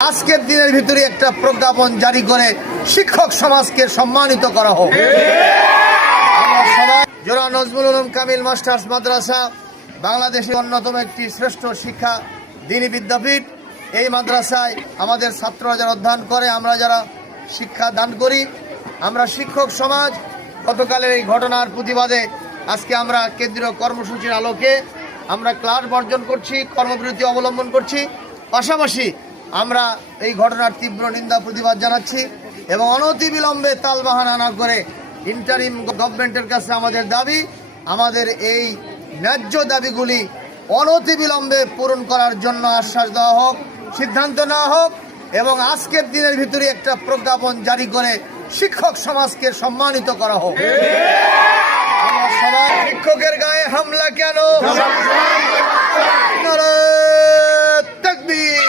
আজকের দিনের ভিতরে একটা প্রজ্ঞাপন জারি করে শিক্ষক সমাজকে সম্মানিত করা হোক। জোড়া নজরুল উলুম কামিল মাস্টার্স মাদ্রাসা বাংলাদেশের অন্যতম একটি শ্রেষ্ঠ শিক্ষা দ্বীনি বিদ্যাপীঠ। এই মাদ্রাসায় আমাদের ছাত্ররা যারা অধ্যয়ন করে, আমরা যারা শিক্ষা দান করি, আমরা শিক্ষক সমাজ গতকালের এই ঘটনার প্রতিবাদে আজকে আমরা কেন্দ্রীয় কর্মসূচির আলোকে আমরা ক্লাস বর্জন করছি, কর্মবিরতি অবলম্বন করছি। পাশাপাশি আমরা এই ঘটনার তীব্র নিন্দা প্রতিবাদ জানাচ্ছি এবং অনতিবিলম্বে তালবাহানা না করে ইন্টারিম গভর্নমেন্টের কাছে আমাদের দাবি, আমাদের এই ন্যায্য দাবিগুলি অনতিবিলম্বে পূরণ করার জন্য আশ্বাস দেওয়া হোক, সিদ্ধান্ত নেওয়া হোক এবং আজকের দিনের ভিতরে একটা প্রজ্ঞাপন জারি করে শিক্ষক সমাজকে সম্মানিত করা হোক। আমরা সবাই শিক্ষকের গায়ে হামলা কেন? নারে তাকবীর।